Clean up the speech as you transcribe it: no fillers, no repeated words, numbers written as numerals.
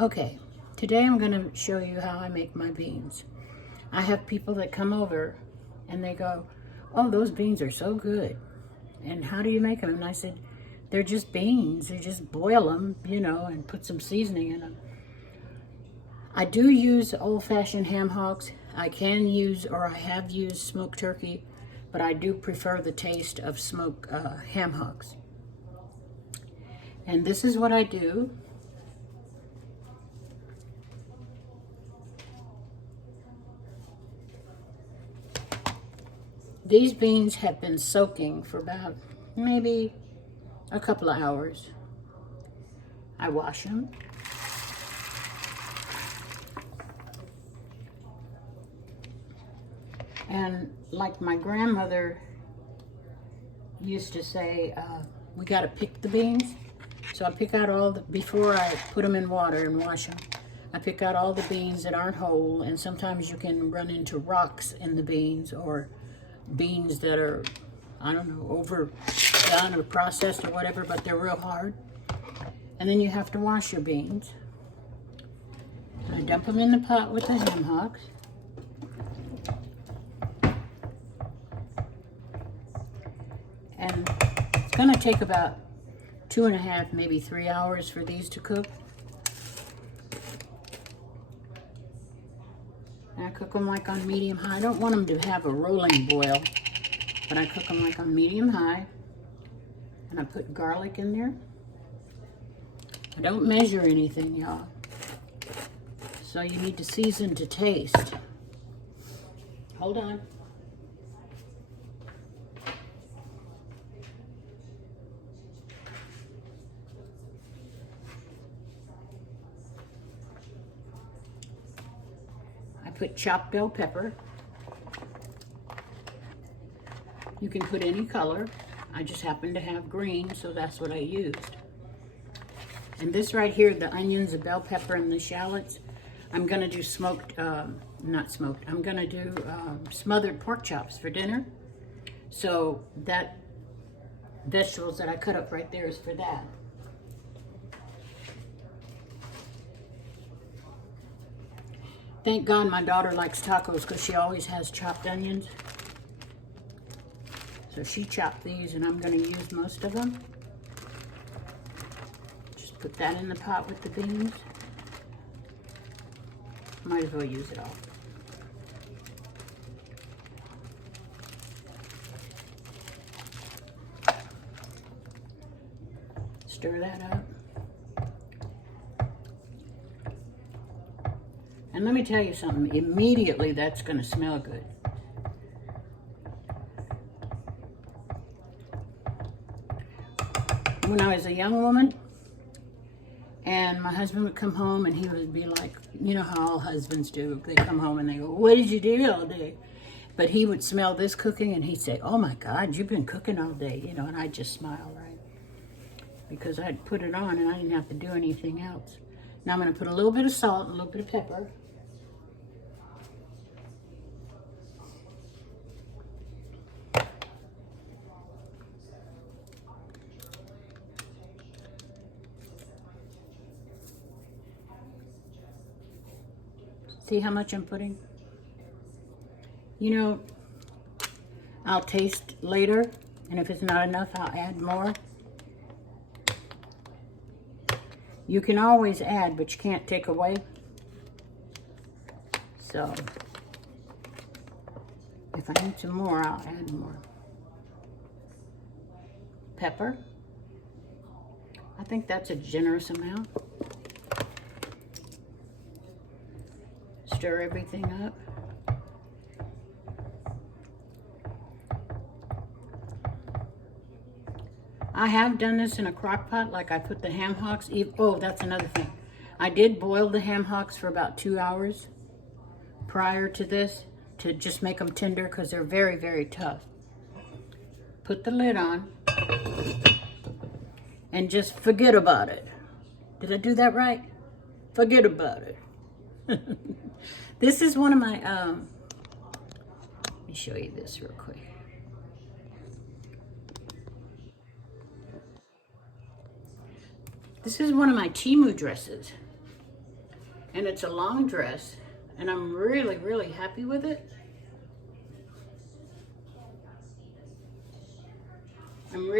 Okay, today I'm going to show you how I make my beans. I have people that come over and they go, oh, those beans are so good. And how do you make them? And I said, they're just beans. You just boil them, and put some seasoning in them. I do use old-fashioned ham hocks. I can use, or I have used smoked turkey, but I do prefer the taste of smoked ham hocks. And this is what I do. These beans have been soaking for about maybe a couple of hours. I wash them. And like my grandmother used to say, we got to pick the beans. So I pick out all the, before I put them in water and wash them, I pick out all the beans that aren't whole, and sometimes you can run into rocks in the beans, or beans that are, I don't know, overdone or processed or whatever, but they're real hard. And then you have to wash your beans. And I dump them in the pot with the ham hocks. And it's going to take about 2.5, maybe 3 hours for these to cook. And I cook them like on medium high. I don't want them to have a rolling boil, but I cook them like on medium high. And I put garlic in there. I don't measure anything, y'all. So you need to season to taste. Hold on. I put chopped bell pepper. You can put any color. I just happen to have green, so that's what I used. And this right here, the onions, the bell pepper, and the shallots, I'm gonna do not smoked, I'm gonna do smothered pork chops for dinner. So that vegetables that I cut up right there is for that. Thank God my daughter likes tacos because she always has chopped onions. So she chopped these, and I'm going to use most of them. Just put that in the pot with the beans. Might as well use it all. Stir that up. And let me tell you something, immediately that's going to smell good. When I was a young woman, and my husband would come home and he would be like, you know how all husbands do, they come home and they go, what did you do all day? But he would smell this cooking and he'd say, oh my God, you've been cooking all day, and I'd just smile, right? Because I'd put it on and I didn't have to do anything else. Now I'm going to put a little bit of salt and a little bit of pepper. See how much I'm putting? I'll taste later, and if it's not enough, I'll add more. You can always add, but you can't take away. So, if I need some more, I'll add more. Pepper. I think that's a generous amount. Stir everything up. I have done this in a crock pot, like I put the ham hocks. Oh, that's another thing. I did boil the ham hocks for about 2 hours prior to this to just make them tender because they're very, very tough. Put the lid on and just forget about it. Did I do that right? Forget about it. This is one of my, let me show you this real quick. This is one of my Temu dresses. And it's a long dress, and I'm really, really happy with it. I'm really